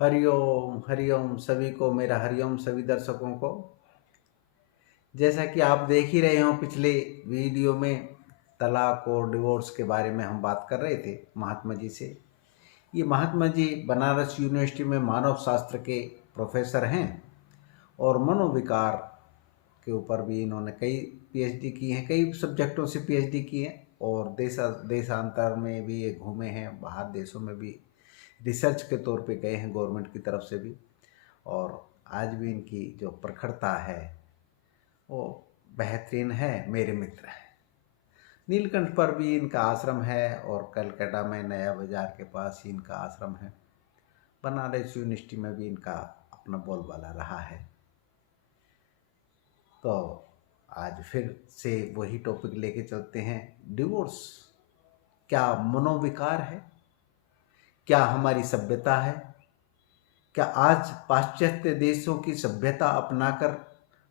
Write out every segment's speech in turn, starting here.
हरिओम सभी को मेरा हरिओम सभी दर्शकों को। जैसा कि आप देख ही रहे हो, पिछले वीडियो में तलाक और डिवोर्स के बारे में हम बात कर रहे थे महात्मा जी से। ये महात्मा जी बनारस यूनिवर्सिटी में मानव शास्त्र के प्रोफेसर हैं और मनोविकार के ऊपर भी इन्होंने कई पीएचडी की हैं, कई सब्जेक्टों से पीएचडी की है और देशांतर में भी ये घूमे हैं, बाहर देशों में भी रिसर्च के तौर पे गए हैं गवर्नमेंट की तरफ से भी। और आज भी इनकी जो प्रखरता है वो बेहतरीन है। मेरे मित्र हैं, नीलकंठ पर भी इनका आश्रम है और कलकत्ता में नया बाजार के पास ही इनका आश्रम है। बनारस यूनिवर्सिटी में भी इनका अपना बोलबाला रहा है। तो आज फिर से वही टॉपिक लेके चलते हैं। डिवोर्स क्या मनोविकार है? क्या हमारी सभ्यता है? क्या आज पाश्चात्य देशों की सभ्यता अपनाकर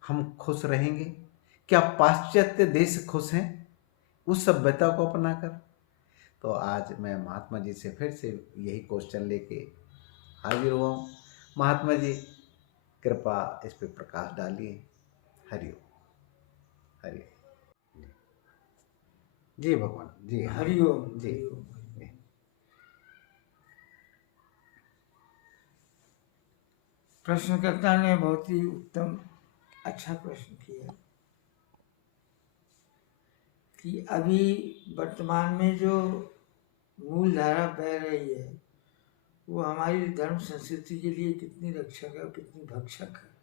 हम खुश रहेंगे? क्या पाश्चात्य देश खुश हैं उस सभ्यता को अपनाकर? तो आज मैं महात्मा जी से फिर से यही क्वेश्चन लेके हाजिर हुआ हूँ। महात्मा जी कृपा इस पे प्रकाश डालिए। हरिओम हरिओम। जी भगवान जी। हरिओम जी। प्रश्नकर्ता ने बहुत ही उत्तम अच्छा प्रश्न किया कि अभी वर्तमान में जो मूल धारा बह रही है वो हमारी धर्म संस्कृति के लिए कितनी रक्षक है और कितनी भक्षक है।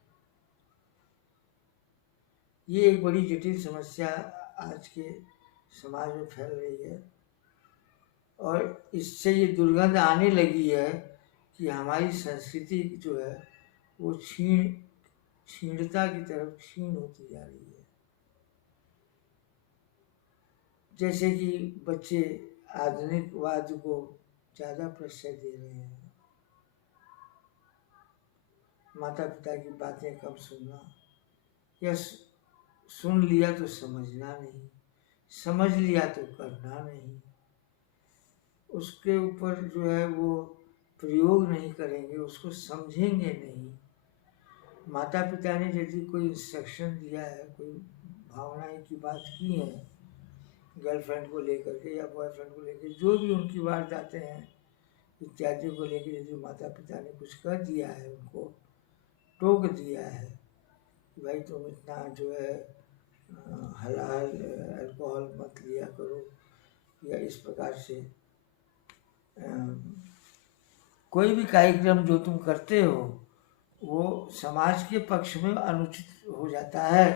ये एक बड़ी जटिल समस्या आज के समाज में फैल रही है और इससे ये दुर्गंध आने लगी है कि हमारी संस्कृति जो है वो क्षीणता की तरफ क्षीण होती जा रही है। जैसे कि बच्चे आधुनिकवाद को ज़्यादा प्रश्रय दे रहे हैं, माता पिता की बातें कम सुनना, या सुन लिया तो समझना नहीं, समझ लिया तो करना नहीं, उसके ऊपर जो है वो प्रयोग नहीं करेंगे, उसको समझेंगे नहीं। माता पिता ने यदि कोई इंस्ट्रक्शन दिया है, कोई भावनाएं की बात की है गर्लफ्रेंड को लेकर के या बॉयफ्रेंड को लेकर, जो भी उनकी वारदातें हैं इत्यादि को लेकर, यदि माता पिता ने कुछ कह दिया है, उनको टोक दिया है कि भाई तुम इतना जो है हलाल अल्कोहल मत लिया करो, या इस प्रकार से कोई भी कार्यक्रम जो तुम करते हो वो समाज के पक्ष में अनुचित हो जाता है।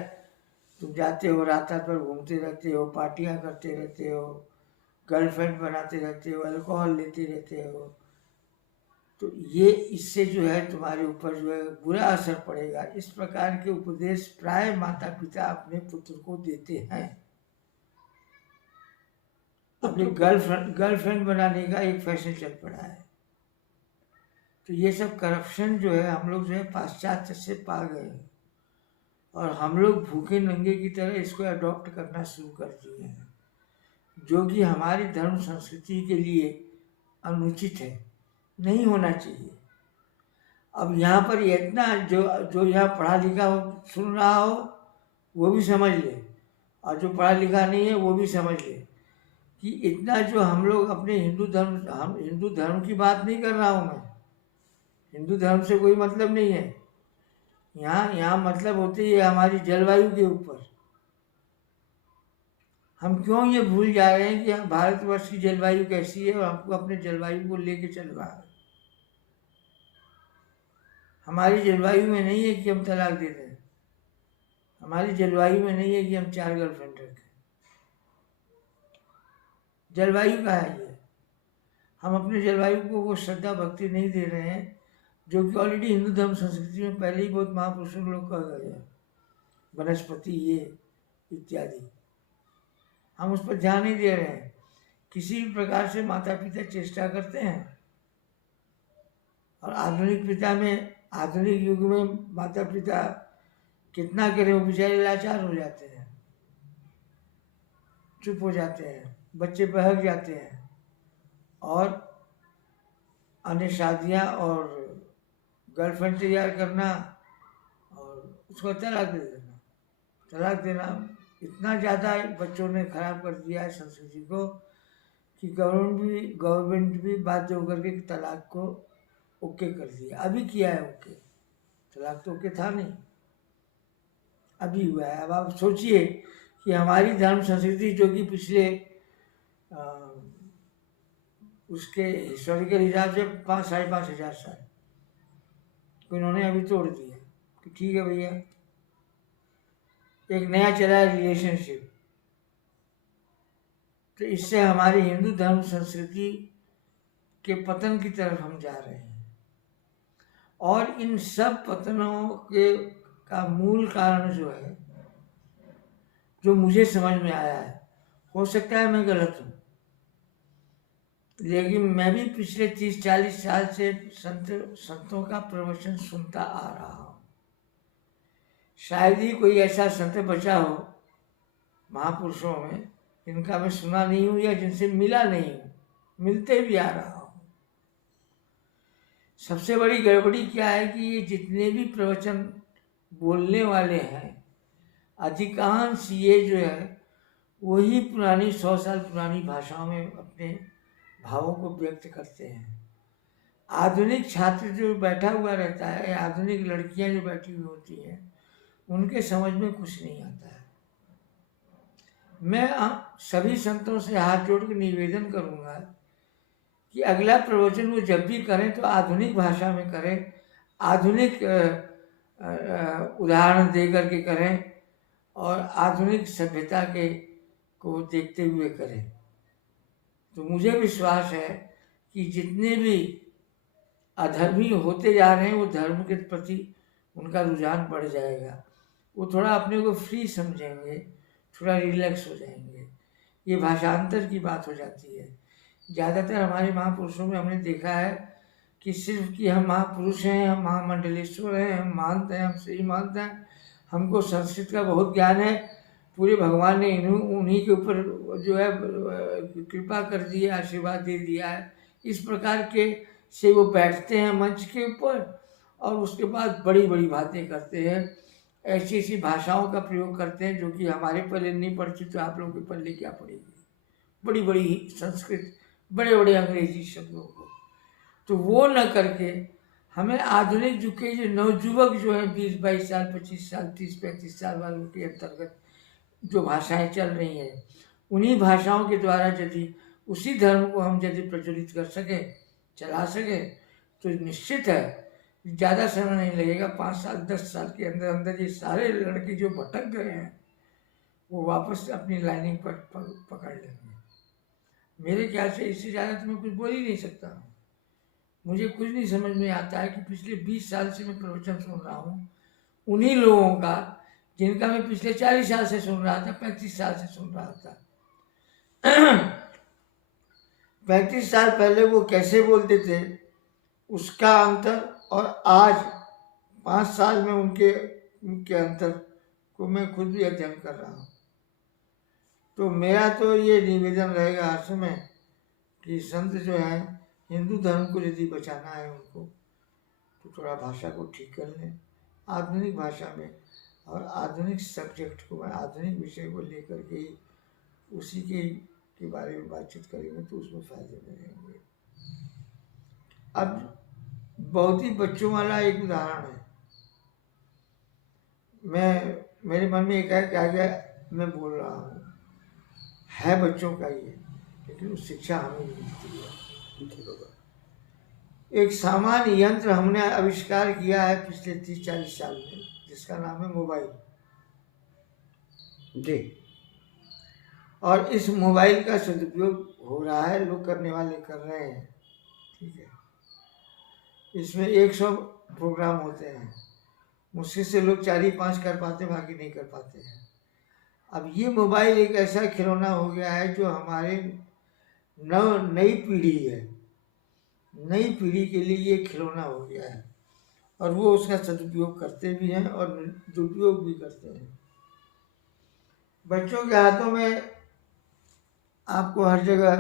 तुम जाते हो, रात भर घूमते रहते हो, पार्टियां करते रहते हो, गर्लफ्रेंड बनाते रहते हो, अल्कोहल लेते रहते हो, तो ये इससे जो है तुम्हारे ऊपर जो है बुरा असर पड़ेगा। इस प्रकार के उपदेश प्राय माता पिता अपने पुत्र को देते हैं। अपने गर्लफ्रेंड बनाने का एक फैशन चल पड़ा है। तो ये सब करप्शन जो है हम लोग जो है पाश्चात्य से पा गए हैं और हम लोग भूखे नंगे की तरह इसको अडॉप्ट करना शुरू कर दिए हैं, जो कि हमारी धर्म संस्कृति के लिए अनुचित है, नहीं होना चाहिए। अब यहाँ पर इतना जो यहाँ पढ़ा लिखा हो सुन रहा हो वो भी समझ ले, और जो पढ़ा लिखा नहीं है वो भी समझ ले कि इतना जो हम लोग अपने हम हिंदू धर्म की बात नहीं कर रहा हूँ मैं, हिंदू धर्म से कोई मतलब नहीं है। यहाँ मतलब होती है हमारी जलवायु के ऊपर। हम क्यों ये भूल जा रहे हैं कि भारतवर्ष की जलवायु कैसी है और हमको अपने जलवायु को लेके चलना है। हमारी जलवायु में नहीं है कि हम तलाक दे दें, हमारी जलवायु में नहीं है कि हम 4 गर्लफ्रेंड रखें। जलवायु का है ये। हम अपने जलवायु को वो श्रद्धा भक्ति नहीं दे रहे हैं जो कि ऑलरेडी हिंदू धर्म संस्कृति में पहले ही बहुत महापुरुषों लोग कह गए हैं, वनस्पति ये इत्यादि। हम उस पर ध्यान नहीं दे रहे हैं। किसी भी प्रकार से माता पिता चेष्टा करते हैं, और आधुनिक युग में माता पिता कितना करें, वो बेचारे लाचार हो जाते हैं, चुप हो जाते हैं, बच्चे बहक जाते हैं और अन्य शादियाँ और गर्लफ्रेंड तैयार करना और उसको तलाक दे देना। तलाक देना इतना ज़्यादा बच्चों ने खराब कर दिया है संस्कृति को कि गवर्नमेंट भी बाध्य होकर के तलाक को ओके कर दिया। अभी किया है ओके, तलाक तो ओके था नहीं, अभी हुआ है। अब आप सोचिए कि हमारी धर्म संस्कृति जो कि पिछले उसके हिस्टोरिकल हिसाब से 5-5,500 साल को इन्होंने अभी तोड़ दिया कि ठीक है भैया, एक नया चला है रिलेशनशिप। तो इससे हमारी हिंदू धर्म संस्कृति के पतन की तरफ हम जा रहे हैं। और इन सब पतनों का मूल कारण जो है, जो मुझे समझ में आया है, हो सकता है मैं गलत हूँ, लेकिन मैं भी पिछले 30-40 साल से संतों का प्रवचन सुनता आ रहा हूँ। शायद ही कोई ऐसा संत बचा हो महापुरुषों में जिनका मैं सुना नहीं हूँ या जिनसे मिला नहीं हूँ, मिलते भी आ रहा हूँ। सबसे बड़ी गड़बड़ी क्या है कि ये जितने भी प्रवचन बोलने वाले हैं, अधिकांश ये जो है वही पुरानी 100 साल पुरानी भाषाओं में अपने भावों को व्यक्त करते हैं। आधुनिक छात्र जो बैठा हुआ रहता है, आधुनिक लड़कियां जो बैठी हुई होती हैं, उनके समझ में कुछ नहीं आता है। मैं सभी संतों से हाथ जोड़ के निवेदन करूंगा कि अगला प्रवचन वो जब भी करें तो आधुनिक भाषा में करें, आधुनिक उदाहरण दे करके करें और आधुनिक सभ्यता के को देखते हुए करें। तो मुझे विश्वास है कि जितने भी अधर्मी होते जा रहे हैं वो धर्म के प्रति उनका रुझान बढ़ जाएगा। वो थोड़ा अपने को फ्री समझेंगे, थोड़ा रिलैक्स हो जाएंगे। ये भाषांतर की बात हो जाती है। ज़्यादातर हमारे महापुरुषों में हमने देखा है कि सिर्फ कि हम महापुरुष हैं, हम महामंडलेश्वर हैं, हम मानते हैं, हम सही मानते हैं, हमको संस्कृत का बहुत ज्ञान है, पूरे भगवान ने उन्हीं के ऊपर जो है कृपा कर दी है, आशीर्वाद दे दिया है। इस प्रकार के से वो बैठते हैं मंच के ऊपर और उसके बाद बड़ी बड़ी बातें करते हैं, ऐसी ऐसी भाषाओं का प्रयोग करते हैं जो कि हमारे पल्ले नहीं पड़ती, तो आप लोगों के पल्ले क्या पड़ेगी। बड़ी बड़ी संस्कृत, बड़े बड़े अंग्रेजी शब्दों को। तो वो न करके हमें आधुनिक युग के जो नवयुवक जो हैं 20-22 साल, 25 साल, 30-35 साल वालों के अंतर्गत जो भाषाएं चल रही हैं, उन्हीं भाषाओं के द्वारा यदि उसी धर्म को हम यदि प्रज्वलित कर सकें, चला सकें, तो निश्चित है ज़्यादा समय नहीं लगेगा। 5 साल 10 साल के अंदर अंदर ये सारे लड़के जो भटक गए हैं वो वापस अपनी लाइनिंग पर पकड़ लेंगे। मेरे ख्याल से इससे ज़्यादा तो मैं कुछ बोल ही नहीं सकता हूँ। मुझे कुछ नहीं समझ में आता है कि पिछले 20 साल से मैं प्रवचन सुन रहा हूँ उन्हीं लोगों का जिनका मैं पिछले 40 साल से सुन रहा था, 35 साल से सुन रहा था। 35 साल पहले वो कैसे बोलते थे, उसका अंतर, और आज 5 साल में उनके अंतर को मैं खुद भी अध्ययन कर रहा हूँ। तो मेरा तो ये निवेदन रहेगा हर समय कि संत जो है हिंदू धर्म को यदि बचाना है उनको, तो थोड़ा भाषा को ठीक कर लें आधुनिक भाषा में, और आधुनिक सब्जेक्ट को, आधुनिक विषय को लेकर के उसी के बारे में बातचीत करेंगे तो उसमें फायदे में रहेंगे। अब बहुत ही बच्चों वाला एक उदाहरण है, मेरे मन में एक है क्या क्या मैं बोल रहा हूँ, है बच्चों का ये, लेकिन उस शिक्षा हमें मिलती है। एक सामान्य यंत्र हमने आविष्कार किया है पिछले 30-40 साल में, जिसका नाम है मोबाइल जी। और इस मोबाइल का सदुपयोग हो रहा है, लोग करने वाले कर रहे हैं, ठीक है। इसमें 100 प्रोग्राम होते हैं, मुश्किल से लोग 4-5 कर पाते, बाकी नहीं कर पाते हैं। अब ये मोबाइल एक ऐसा खिलौना हो गया है जो हमारे नई पीढ़ी है, नई पीढ़ी के लिए ये खिलौना हो गया है, और वो उसका सदुपयोग करते भी हैं और दुरुपयोग भी करते हैं। बच्चों के हाथों में आपको हर जगह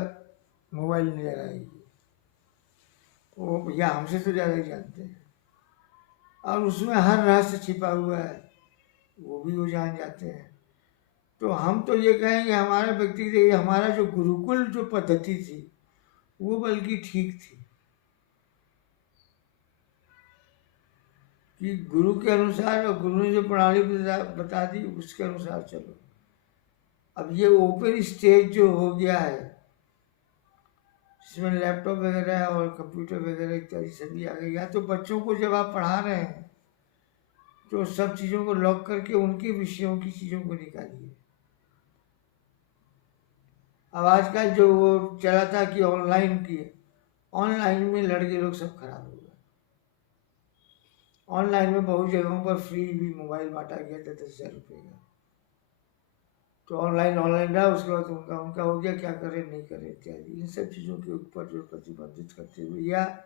मोबाइल नजर आएगी, वो भैया हमसे तो ज़्यादा ही जानते हैं। और उसमें हर रहस्य छिपा हुआ है, वो भी वो जान जाते हैं। तो हम तो ये कहेंगे हमारा व्यक्तिगत, हमारा जो गुरुकुल जो पद्धति थी वो बल्कि ठीक थी, कि गुरु के अनुसार और गुरु ने जो प्रणाली बता दी उसके अनुसार चलो। अब ये ओपन स्टेज जो हो गया है, जिसमें लैपटॉप वगैरह और कंप्यूटर वगैरह इत्यादि सभी आ गए, या तो बच्चों को जब आप पढ़ा रहे हैं तो सब चीज़ों को लॉक करके उनके विषयों की चीज़ों को निकालिए। अब आजकल जो वो चला था कि ऑनलाइन में लड़के लोग सब खराब हो गए। ऑनलाइन में बहुत जगहों पर फ्री भी मोबाइल बांटा गया था 10,000 रुपये का। तो ऑनलाइन रहा, उसके बाद उनका हो गया, क्या करें नहीं करें इत्यादि। इन सब चीज़ों के ऊपर जो प्रतिबंधित करते हुए या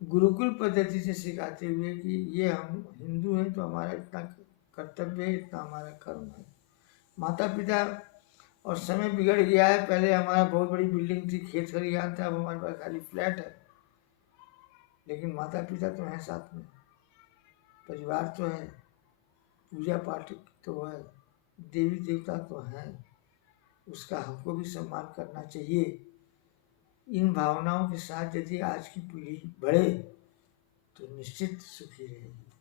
गुरुकुल पद्धति से सिखाते हुए कि ये हम हिंदू हैं तो हमारा इतना कर्तव्य है, इतना हमारा कर्म है। माता पिता और समय बिगड़ गया है। पहले हमारा बहुत बड़ी बिल्डिंग थी, खेत खलिहान था, अब हमारे पास खाली फ्लैट है, लेकिन माता पिता तो हैं साथ में, परिवार तो है, पूजा पाठ तो है, देवी देवता तो हैं, उसका हमको भी सम्मान करना चाहिए। इन भावनाओं के साथ यदि आज की पीढ़ी बढ़े तो निश्चित सुखी रहेगी।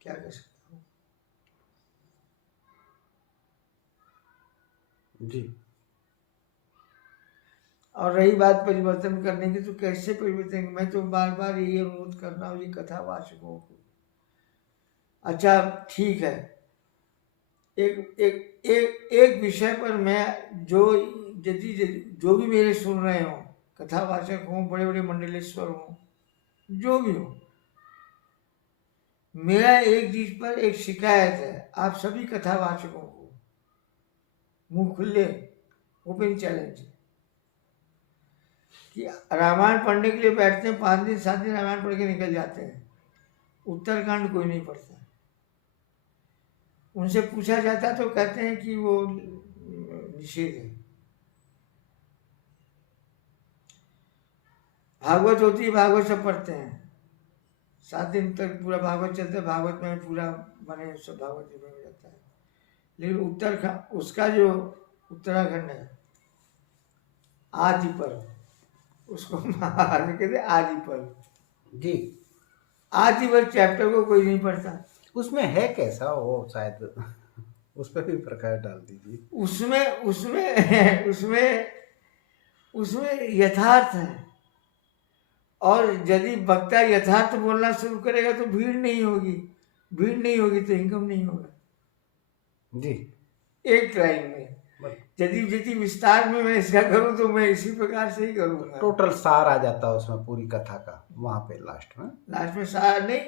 क्या कह सकता हूँ जी। और रही बात परिवर्तन करने की, तो कैसे परिवर्तन, मैं तो बार बार यही अनुरोध कर रहा हूँ ये कथावाचकों को। अच्छा ठीक है, एक एक एक एक विषय पर मैं जो जो भी मेरे सुन रहे हो, कथावाचक हों, बड़े बड़े मंडलेश्वर हों, जो भी हो, मेरा एक चीज पर एक शिकायत है आप सभी कथावाचकों को, मुंह खुले, ओपन चैलेंज, कि रामायण पढ़ने के लिए बैठते हैं, 5 दिन 7 दिन रामायण पढ़ के निकल जाते हैं, उत्तरकांड कोई नहीं पढ़ता। उनसे पूछा जाता तो कहते हैं कि वो निषेध है। भागवत होती है, भागवत सब पढ़ते हैं, 7 दिन तक पूरा भागवत चलता है, भागवत में पूरा माने सब भागवत में हो जाता है। लेकिन उत्तराखंड, उसका जो उत्तराखंड है आदि पर्व, उसको कहते आदि पर्व जी, आदि पर्व चैप्टर को कोई नहीं पढ़ता। उसमें है कैसा वो, शायद उस पर भी प्रकाश डाल दीजिए। उसमें उसमें उसमें उसमें यथार्थ है, और यदि वक्ता यथार्थ बोलना शुरू करेगा तो भीड़ नहीं होगी, भीड़ नहीं होगी तो इनकम नहीं होगा जी। एक लाइन में यदि विस्तार में मैं इसका करूं तो मैं इसी प्रकार से ही करूंगा। टोटल सार आ जाता है उसमें पूरी कथा का, वहां पे लास्ट में सार नहीं,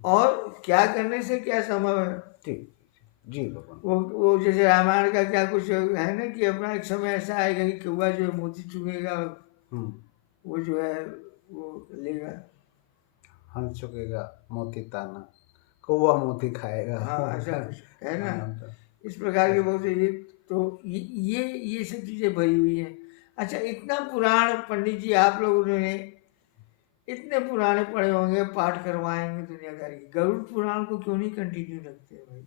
और क्या करने से क्या संभव है। ठीक जी भगवान। वो जैसे रामायण का क्या कुछ है ना, कि अपना एक समय ऐसा आएगा कि कौवा जो है मोती चुगेगा, वो जो है वो लेगा, हंस चुकेगा मोती ताना, कौवा मोती खाएगा। हाँ ऐसा है ना, इस प्रकार के बहुत ये तो ये सब चीजें भरी हुई हैं। अच्छा, इतना पुराण पंडित जी आप लोगों ने इतने पुराने पढ़े होंगे, पाठ करवाएंगे दुनियादारी की, गरुड़ पुराण को क्यों नहीं कंटिन्यू रखते भाई,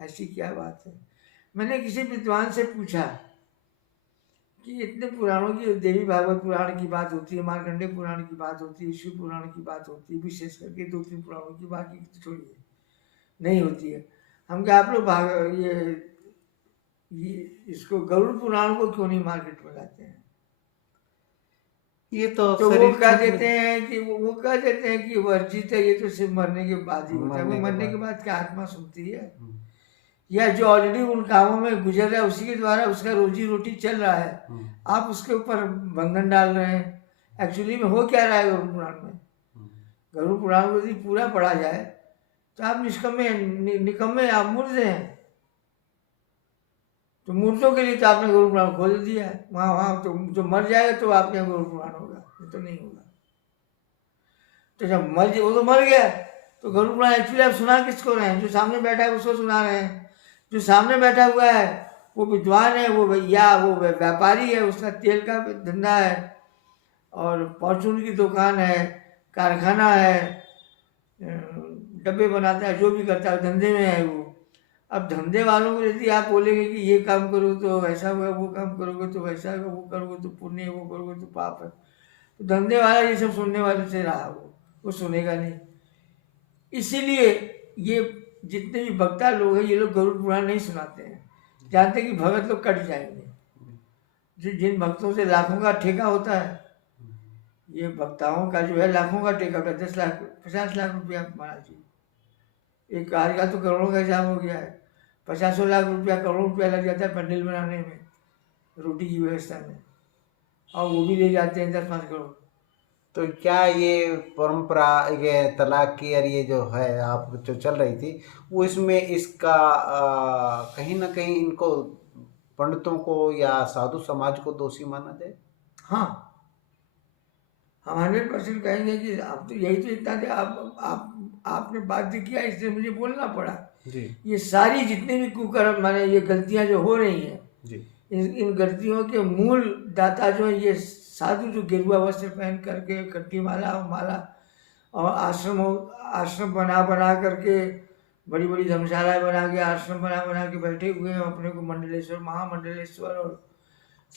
ऐसी क्या बात है। मैंने किसी विद्वान से पूछा कि इतने पुराणों की, देवी भागवत पुराण की बात होती है, मार्कंडेय पुराण की बात होती है, शिव पुराण की बात होती है, विशेष करके 2-3 पुराणों की, बाकी तो छोड़िए नहीं होती है। हम क्या आप लोग ये इसको गरुड़ पुराण को क्यों नहीं मार्केट में लाते हैं। ये तो वो कह देते हैं कि वो कह देते हैं कि वर्जित है, ये तो सिर्फ मरने के बाद ही होता है। वो मरने के बाद क्या आत्मा सुनती है, या जो ऑलरेडी उन कामों में गुजर रहा है उसी के द्वारा उसका रोजी रोटी चल रहा है, आप उसके ऊपर बंधन डाल रहे हैं। एक्चुअली में हो क्या रहा है गरुड़ पुराण में, गरुड़ पुराण को यदि पूरा पढ़ा जाए तो आप निकम्मे आप मुर्दे हैं। तो मूर्तों के लिए तो आपने गरुड़ पुराण खोल दिया है, वहाँ तो जो मर जाएगा तो आपके गरुड़ पुराण होगा, ये तो नहीं होगा। तो जब वो तो मर गया, तो गरुड़ पुराण एक्चुअली आप सुना किसको रहे हैं, जो सामने बैठा है उसको सुना रहे हैं। जो सामने बैठा हुआ है वो विद्वान है, वो व्यापारी है, उसका तेल का धंधा है और फॉर्चून की दुकान है, कारखाना है, डब्बे बनाता है, जो भी करता है धंधे में है वो। अब धंधे वालों को यदि आप बोलेंगे कि ये काम करो तो वैसा होगा, वो काम करोगे तो वैसा होगा, वो करोगे तो पुण्य, वो करोगे तो पाप है, तो धंधे वाला ये सब सुनने वाले से रहा, वो सुनेगा नहीं। इसीलिए ये जितने भी वक्ता लोग हैं ये लोग गरुड़ पुराण नहीं सुनाते हैं, जानते कि भगत लोग कट जाएंगे। जिन भक्तों से लाखों का ठेका होता है, ये वक्ताओं का जो है लाखों का ठेका होता है, 10 लाख 50 लाख रुपया महाराज जी, एक कार्य का तो करोड़ों का हिसाब हो गया है। 50 लाख रुपया, करोड़ रुपया लग जाता है पंडिल बनाने में, रोटी की व्यवस्था में, और वो भी ले जाते हैं 10-5 करोड़। तो क्या ये परंपरा, ये तलाक की और ये जो है आप जो चल रही थी, वो इसमें इसका कहीं ना कहीं इनको पंडितों को या साधु समाज को दोषी माना जाए? हाँ, हम 100% कहेंगे कि आप तो यही तो इतना थे, आपने बात किया इसलिए मुझे बोलना पड़ा जी। ये सारी जितने भी कुकर्म माने ये गलतियां जो हो रही हैं जी। इन गलतियों के मूल दाता जो है ये साधु, जो गेरुआ वस्त्र पहन करके कट्टी माला और आश्रम बना करके, बड़ी बड़ी धर्मशालाएं बना के, आश्रम बना के बैठे हुए हैं, अपने को मंडलेश्वर, महामंडलेश्वर और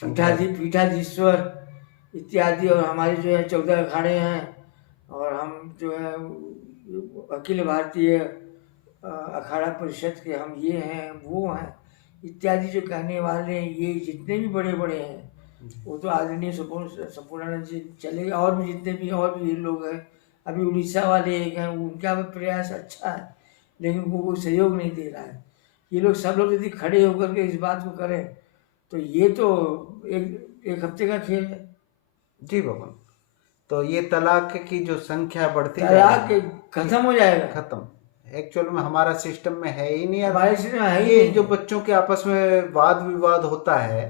पीठाधीश्वर इत्यादि, और हमारे जो है 14 अखाड़े हैं, और हम जो है अखिल भारतीय अखाड़ा परिषद के हम ये हैं वो हैं इत्यादि जो कहने वाले हैं, ये जितने भी बड़े बड़े हैं वो तो आदरणीय संपूर्णानंद जी चले गए, और भी जितने भी और भी लोग हैं, अभी उड़ीसा वाले एक हैं, उनका भी प्रयास अच्छा है लेकिन वो कोई सहयोग नहीं दे रहा है। ये लोग सब लोग यदि खड़े होकर के इस बात को करें तो ये तो एक हफ्ते का खेल है। जी भगवान, तो ये तलाक की जो संख्या बढ़ती तलाक खत्म हो जाएगा, खत्म एक्चुअल में हमारा सिस्टम में है ही नहीं। हमारे सिस्टम में है ही ये नहीं। जो बच्चों के आपस में वाद विवाद होता है,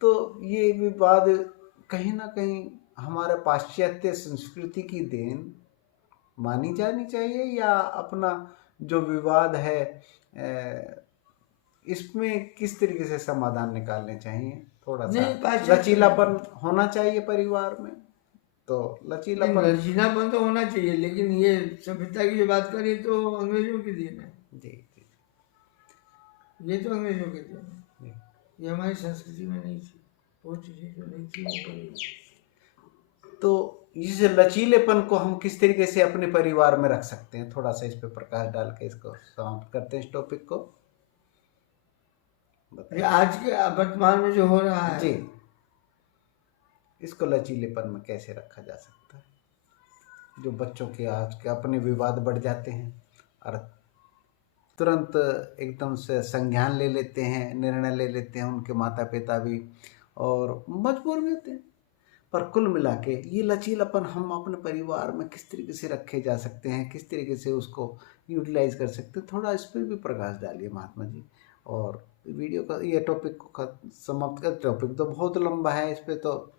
तो ये विवाद कहीं ना कहीं हमारे पाश्चात्य संस्कृति की देन मानी जानी चाहिए, या अपना जो विवाद है इसमें किस तरीके से समाधान निकालने चाहिए? थोड़ा सा लचीलापन होना चाहिए परिवार में, तो लचीलापन तो होना चाहिए, लेकिन ये सभ्यता की जो बात करें तो अंग्रेजों की देन है। जी। ये तो अंग्रेजों की देन है, ये हमारी संस्कृति में नहीं थी, वो चीजें जो नहीं थी वो करेगी। तो इस लचीलेपन को हम किस तरीके से अपने परिवार में रख सकते हैं? थोड़ा सा इस पे प्रकाश डाल के इसको समाप्त करते हैं, इस टॉपिक को बताइए। आज के वर्तमान में जो हो रहा है जी, इसको लचीलेपन में कैसे रखा जा सकता है? जो बच्चों के आज के अपने विवाद बढ़ जाते हैं और तुरंत एकदम से संज्ञान ले लेते हैं, निर्णय ले लेते हैं उनके माता पिता भी, और मजबूर भी होते हैं। पर कुल मिला के ये लचीलापन हम अपने परिवार में किस तरीके से रखे जा सकते हैं, किस तरीके से उसको यूटिलाइज कर सकते हैं, थोड़ा इस पर भी प्रकाश डालिए महात्मा जी। और वीडियो का ये टॉपिक को समाप्त कर, टॉपिक तो बहुत लंबा है, इस पे तो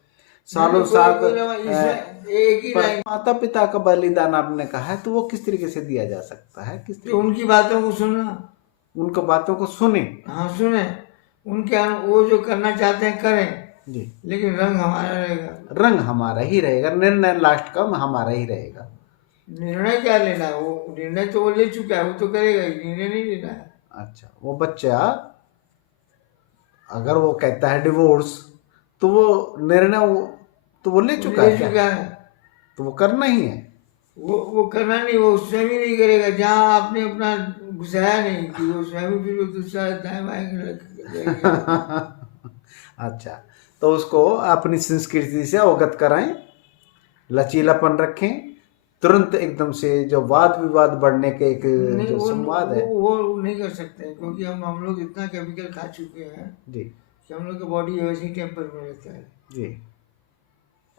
सालों साल माता पिता का बलिदान आपने कहा है, तो वो किस तरीके से दिया जा सकता है? किस तो उनकी बातों को सुनना, उनको बातों को सुने, हाँ सुने, उनके वो जो करना चाहते हैं करें जी, लेकिन रंग हमारा रहेगा, रंग हमारा ही रहेगा, निर्णय लास्ट का हमारा ही रहेगा। निर्णय क्या लेना है? वो निर्णय तो वो ले चुका है, वो तो करेगा ही, निर्णय नहीं लेना है। अच्छा, वो बच्चा अगर वो कहता है डिवोर्स, तो वो निर्णय तो वो ले चुका है, तो वो करना ही है। वो करना नहीं, वो स्वयं ही नहीं करेगा, जहाँ आपने अपना घुसाया नहीं कि वो स्वयं फिर दूसरा दाएं बाएं अच्छा, तो उसको अपनी संस्कृति से अवगत कराएं, लचीलापन रखें, तुरंत एकदम से जो वाद विवाद बढ़ने के एक जो संवाद है वो नहीं कर सकते, क्योंकि हम लोग इतना केमिकल खा चुके हैं जी कि हम लोग का बॉडी वैसे ही टेम्पर में रहता है जी।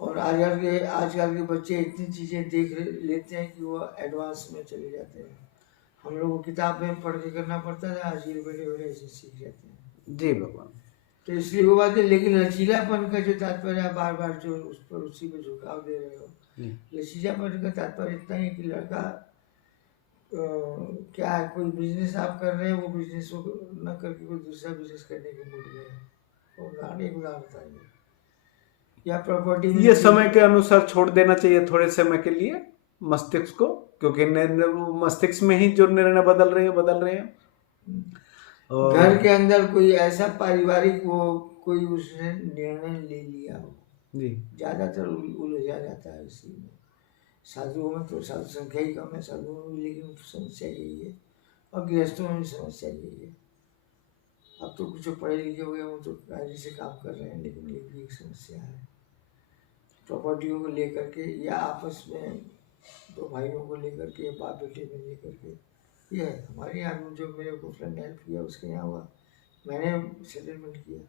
और आजकल के बच्चे इतनी चीज़ें देख लेते हैं कि वो एडवांस में चले जाते हैं। हम लोग को किताब में पढ़ के करना पड़ता था, आज ये बैठे बैठे ऐसे सीख जाते हैं जी भगवान। तो इसलिए वो बात है, लेकिन लचीलापन का जो तात्पर्य है, बार बार जो उस पर उसी पे झुकाव दे रहे हो, लचीलापन का तात्पर्य इतना ही कि लड़का क्या है, कोई बिजनेस आप कर रहे हैं, वो बिजनेस को न करके कोई दूसरा बिजनेस करने के मूड में है, एक उदाहरण बताइए। या प्रॉपर्टी ये समय के अनुसार छोड़ देना चाहिए थोड़े समय के लिए, मस्तिष्क को, क्योंकि मस्तिष्क में ही जो निर्णय बदल रहे हैं। और घर के अंदर कोई ऐसा पारिवारिक वो कोई उसने निर्णय ले लिया हो, जी ज्यादातर उलझा जाता है इसी में। साधुओं में तो साधु संख्या ही कम है साधुओं में, लेकिन समस्या यही है, और गृहस्थों में भी समस्या यही है। अब तो कुछ पढ़े लिखे हो गए वो तो कायदे से काम कर रहे हैं, लेकिन ये भी एक समस्या है। प्रॉपर्टियों को लेकर के, या आपस में दो भाइयों को लेकर के, बाप बेटे में लेकर के, ये है। हमारे यहाँ जो मेरे को फ्रेंड हेल्प किया उसके यहाँ हुआ, मैंने सेटलमेंट किया।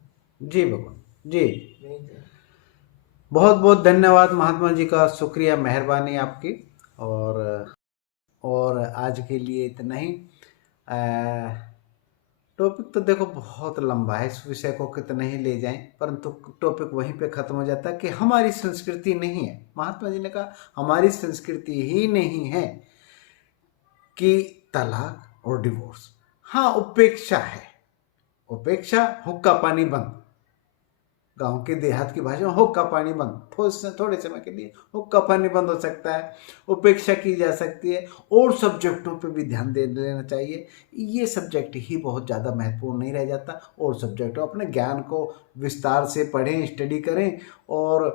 जी भगवान जी, नहीं था। बहुत बहुत धन्यवाद महात्मा जी का, शुक्रिया, मेहरबानी आपकी। और आज के लिए इतना ही। टॉपिक तो देखो बहुत लंबा है, इस विषय को कितना ही ले जाएं, परंतु टॉपिक वहीं पे खत्म हो जाता है कि हमारी संस्कृति नहीं है। महात्मा जी ने कहा हमारी संस्कृति ही नहीं है कि तलाक और डिवोर्स। हाँ, उपेक्षा है, उपेक्षा, हुक्का पानी बंद, गांव के देहात की भाषा में हुक्का पानी बंद, थोड़े समय के लिए हुक्का पानी बंद हो सकता है, उपेक्षा की जा सकती है। और सब्जेक्टों पे भी ध्यान दे लेना चाहिए। ये सब्जेक्ट ही बहुत ज़्यादा महत्वपूर्ण नहीं रह जाता। और सब्जेक्टों, अपने ज्ञान को विस्तार से पढ़ें, स्टडी करें, और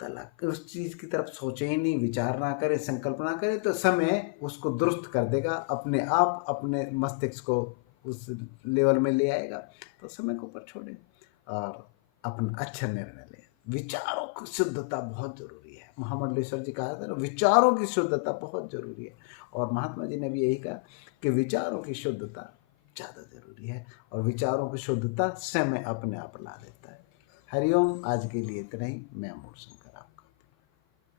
तलाक उस चीज़ की तरफ सोचें ही नहीं, विचार ना करें, संकल्प ना करें, तो समय उसको दुरुस्त कर देगा अपने आप, अपने मस्तिष्क को उस लेवल में ले आएगा। तो समय को ऊपर छोड़ें और अपना अच्छा निर्णय लें। विचारों की शुद्धता बहुत जरूरी है। महामंडलेश्वर जी कहा था ना, विचारों की शुद्धता बहुत जरूरी है। और महात्मा जी ने भी यही कहा कि विचारों की शुद्धता ज़्यादा जरूरी है, और विचारों की शुद्धता समय अपने आप ला देता है। हरिओम। आज के लिए इतना ही। मैं अमूल शंकर।